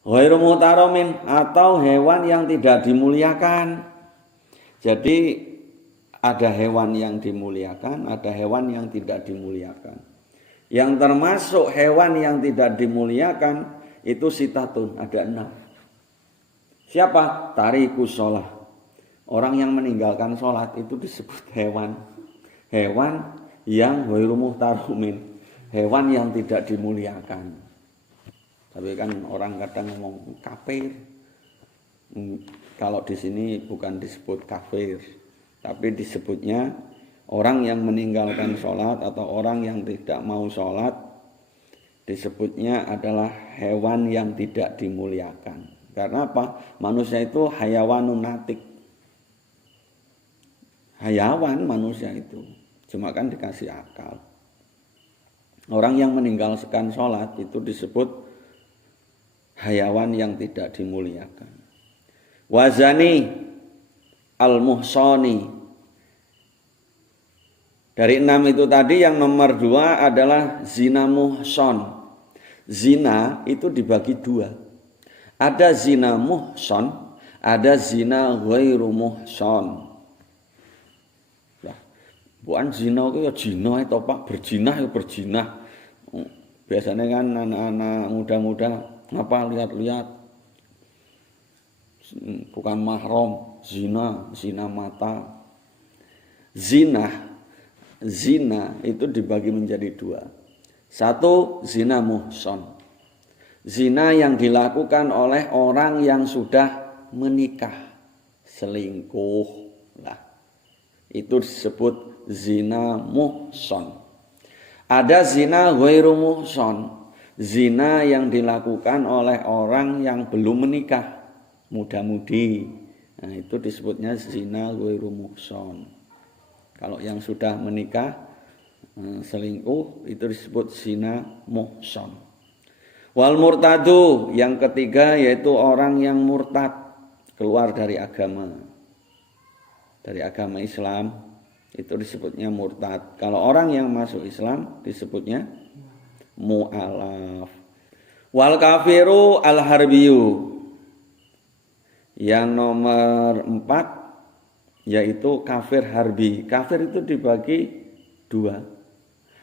Ghairu muhtaromin atau hewan yang tidak dimuliakan. Jadi ada hewan yang dimuliakan, ada hewan yang tidak dimuliakan. Yang termasuk hewan yang tidak dimuliakan itu sitatun, ada 6. Siapa? Tarikus sholat. Orang yang meninggalkan sholat itu disebut hewan. Hewan yang ghairu muhtaromin, hewan yang tidak dimuliakan. Tapi kan orang kadang ngomong kafir. Kalau di sini bukan disebut kafir, tapi disebutnya orang yang meninggalkan sholat atau orang yang tidak mau sholat, disebutnya adalah hewan yang tidak dimuliakan. Karena apa? Manusia itu hayawanun natik. Hayawan manusia itu, cuma kan dikasih akal. Orang yang meninggalkan sholat itu disebut hayawan yang tidak dimuliakan. Wazani al-muhsani. Dari 6 itu tadi yang nomor 2 adalah zina muhson. Zina itu dibagi 2. Ada zina muhson, ada zina ghairu muhson. Nah, bukan zina itu ya zina itu Pak, berjinah ya berjinah. Biasanya kan anak-anak muda-muda ngapa lihat-lihat bukan mahram, zina mata. Zina itu dibagi menjadi 2. Satu, zina muhson. Zina yang dilakukan oleh orang yang sudah menikah, selingkuh. Nah, itu disebut zina muhson. Ada zina ghairu muhson. Zina yang dilakukan oleh orang yang belum menikah, muda-mudi. Nah, itu disebutnya zina ghairu muhson. Kalau yang sudah menikah, selingkuh, itu disebut zina muhson. Wal murtadu, yang ketiga yaitu orang yang murtad, keluar dari agama. Dari agama Islam, itu disebutnya murtad. Kalau orang yang masuk Islam disebutnya mu'alaf. Wal kafiru al harbiyu. Yang nomor 4 yaitu kafir harbi. Kafir itu dibagi 2.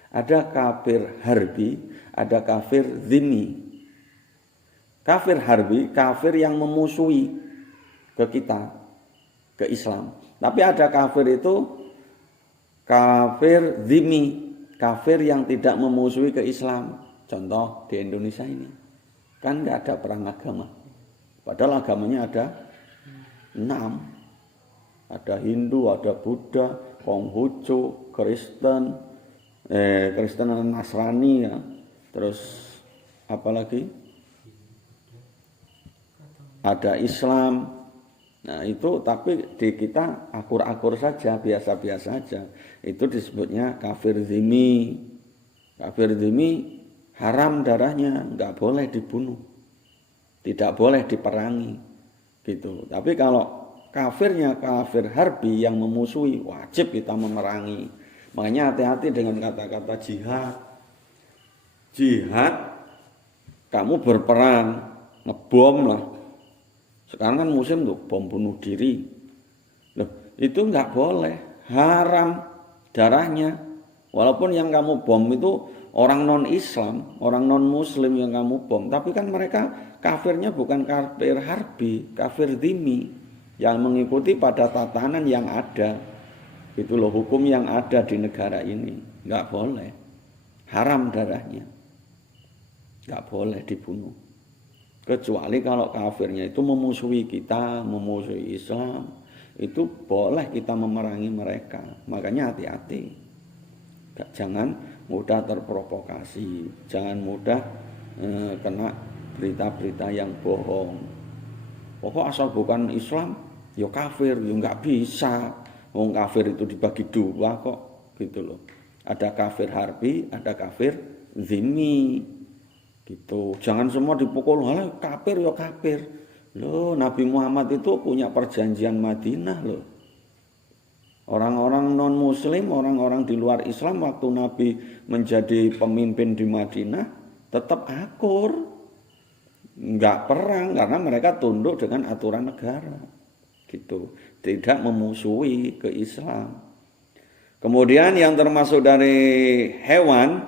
Ada kafir harbi, ada kafir dhimmi. Kafir harbi, kafir yang memusuhi ke kita, ke Islam. Tapi ada kafir itu kafir dhimmi, kafir yang tidak memusuhi ke Islam. Contoh di Indonesia ini, kan nggak ada perang agama. Padahal agamanya ada 6. Ada Hindu, ada Buddha, Konghucu, Kristen dan Nasrani ya. Terus apa lagi? Ada Islam. Nah itu tapi di kita akur-akur saja, biasa-biasa saja. Itu disebutnya kafir dhimmi. Kafir dhimmi haram darahnya, nggak boleh dibunuh, tidak boleh diperangi, gitu. Tapi kalau kafirnya kafir harbi yang memusuhi, wajib kita memerangi. Makanya hati-hati dengan kata-kata jihad. Jihad, kamu berperang, ngebom lah. Sekarang kan musim tuh bom bunuh diri. Loh, itu nggak boleh, haram darahnya. Walaupun yang kamu bom itu orang non-Islam, orang non-Muslim yang kamu bom, tapi kan mereka kafirnya bukan kafir harbi, kafir dhimmi, yang mengikuti pada tatanan yang ada. Itu loh hukum yang ada di negara ini, nggak boleh, haram darahnya, nggak boleh dibunuh. Kecuali kalau kafirnya itu memusuhi kita, memusuhi Islam, itu boleh kita memerangi mereka. Makanya hati-hati, jangan mudah terprovokasi, jangan mudah kena berita-berita yang bohong. Pokok asal bukan Islam, ya kafir, ya nggak bisa. Wong kafir itu dibagi 2 kok, gitu loh. Ada kafir harbi, ada kafir dhimmi, gitu. Jangan semua dipukul, halah kafir ya kafir. Loh, Nabi Muhammad itu punya perjanjian Madinah loh. Orang-orang non-muslim, orang-orang di luar Islam waktu Nabi menjadi pemimpin di Madinah tetap akur. Enggak perang karena mereka tunduk dengan aturan negara. Gitu. Tidak memusuhi ke Islam. Kemudian yang termasuk dari hewan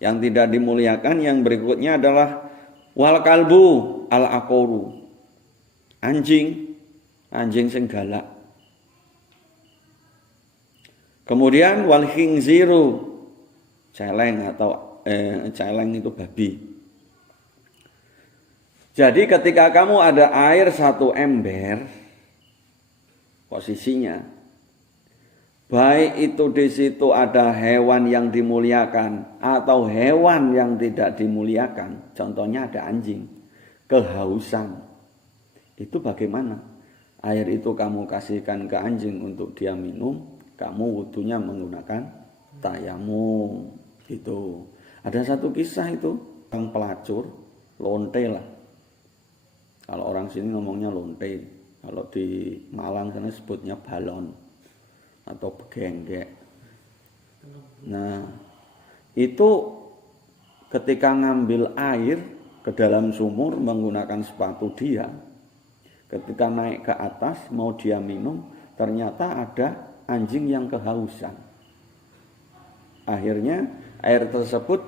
yang tidak dimuliakan yang berikutnya adalah wal kalbu al akoru. Anjing sing galak. Kemudian wal khinziru, celeng atau celeng itu babi. Jadi ketika kamu ada air 1 ember, posisinya, baik itu di situ ada hewan yang dimuliakan atau hewan yang tidak dimuliakan, contohnya ada anjing, kehausan, itu bagaimana? Air itu kamu kasihkan ke anjing untuk dia minum, kamu wudunya menggunakan tayamum, gitu. Ada satu kisah itu, orang pelacur, lonte lah. Kalau orang sini ngomongnya lonte, kalau di Malang sana sebutnya balon atau begenggek. Nah, itu ketika ngambil air ke dalam sumur menggunakan sepatu dia, ketika naik ke atas mau dia minum, ternyata ada anjing yang kehausan. Akhirnya air tersebut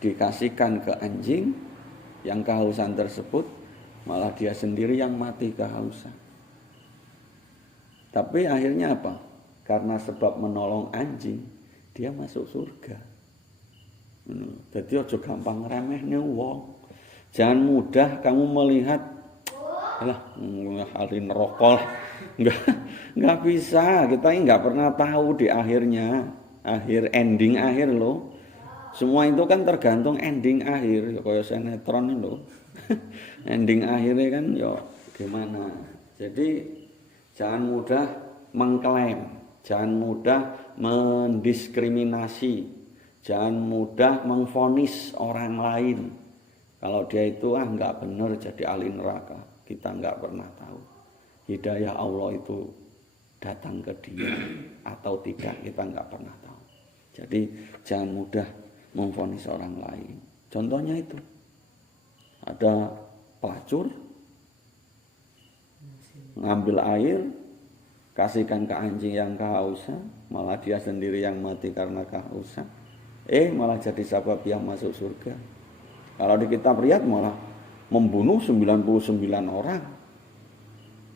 dikasihkan ke anjing yang kehausan tersebut, malah dia sendiri yang mati kehausan. Tapi akhirnya apa? Karena sebab menolong anjing, dia masuk surga. Jadi ojo gampang remehne wong. Jangan mudah kamu melihat alin rokok. Enggak bisa. Kita enggak pernah tahu di akhirnya, ending akhir loh. Semua itu kan tergantung ending akhir, kayak sinetron itu. Ending akhirnya kan ya gimana. Jadi jangan mudah mengklaim, jangan mudah mendiskriminasi, jangan mudah mengvonis orang lain. Kalau dia itu enggak benar jadi ahli neraka, kita enggak pernah tahu. Hidayah Allah itu datang ke dia atau tidak, kita enggak pernah tahu. Jadi jangan mudah memvonis orang lain. Contohnya itu, ada pelacur ngambil air, kasihkan ke anjing yang kehausan, malah dia sendiri yang mati karena kehausan. Malah jadi sebab yang masuk surga. Kalau di kitab Riyad malah membunuh 99 orang.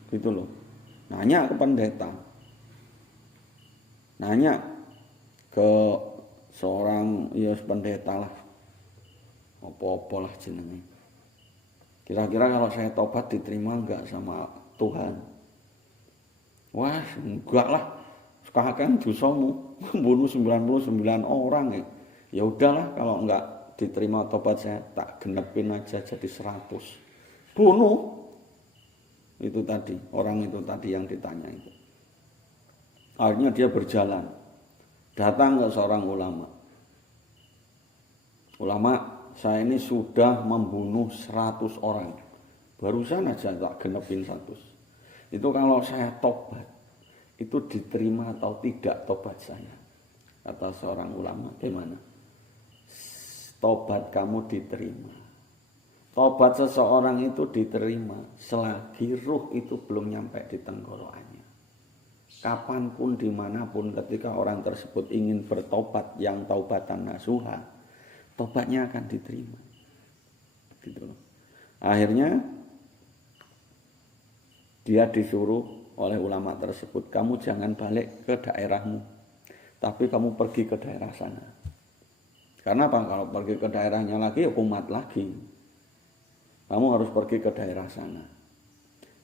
Gitu loh. Nanya ke pendeta. Nanya ke seorang pendeta lah. Apa-apa lah jenenge. Kira-kira kalau saya tobat diterima enggak sama Tuhan? Wah, enggak lah. Sekarang dosamu bunuh 99 orang ya. Ya udahlah kalau enggak diterima tobat saya tak genepin aja jadi 100. Bunuh. Itu tadi, orang itu tadi yang ditanya itu. Akhirnya dia berjalan. Datang ke seorang ulama. Ulama, saya ini sudah membunuh 100 orang. Barusan aja tak genepin 100. Itu kalau saya tobat, itu diterima atau tidak tobat saya? Kata seorang ulama, gimana? Tobat kamu diterima. Tobat seseorang itu diterima selagi ruh itu belum nyampe di tenggorokannya. Kapanpun, dimanapun, ketika orang tersebut ingin bertobat yang taubatan nasuha, tobatnya akan diterima. Gitu. Akhirnya dia disuruh oleh ulama tersebut, kamu jangan balik ke daerahmu, tapi kamu pergi ke daerah sana. Karena apa? Kalau pergi ke daerahnya lagi, ya kumat lagi. Kamu harus pergi ke daerah sana.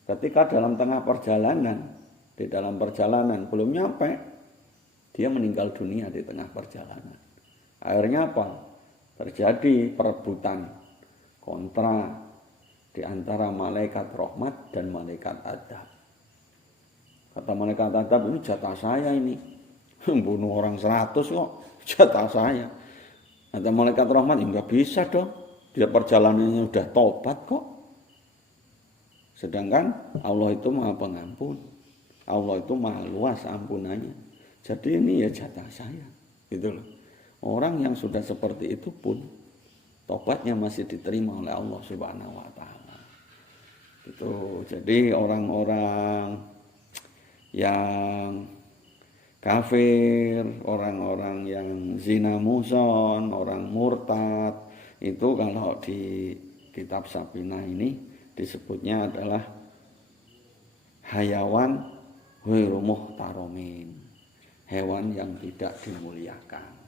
Ketika dalam tengah perjalanan, di dalam perjalanan belum nyampe, dia meninggal dunia di tengah perjalanan. Akhirnya apa? Terjadi perebutan kontra di antara malaikat rahmat dan malaikat adab. Kata malaikat adab, ini jatah saya ini. Bunuh orang 100 kok, jatah saya. Kata malaikat rahmat, ya enggak bisa dong. Dia perjalanannya udah tobat kok. Sedangkan Allah itu Maha Pengampun. Allah itu Maha luas ampunannya. Jadi ini ya jatah saya. Gitu loh. Orang yang sudah seperti itu pun tobatnya masih diterima oleh Allah Subhanahu wa taala. Gitu. Jadi orang-orang yang kafir, orang-orang yang zina muson, orang murtad, itu kalau di kitab Sabinah ini disebutnya adalah hayawan ghairu muhtaromin, hewan yang tidak dimuliakan.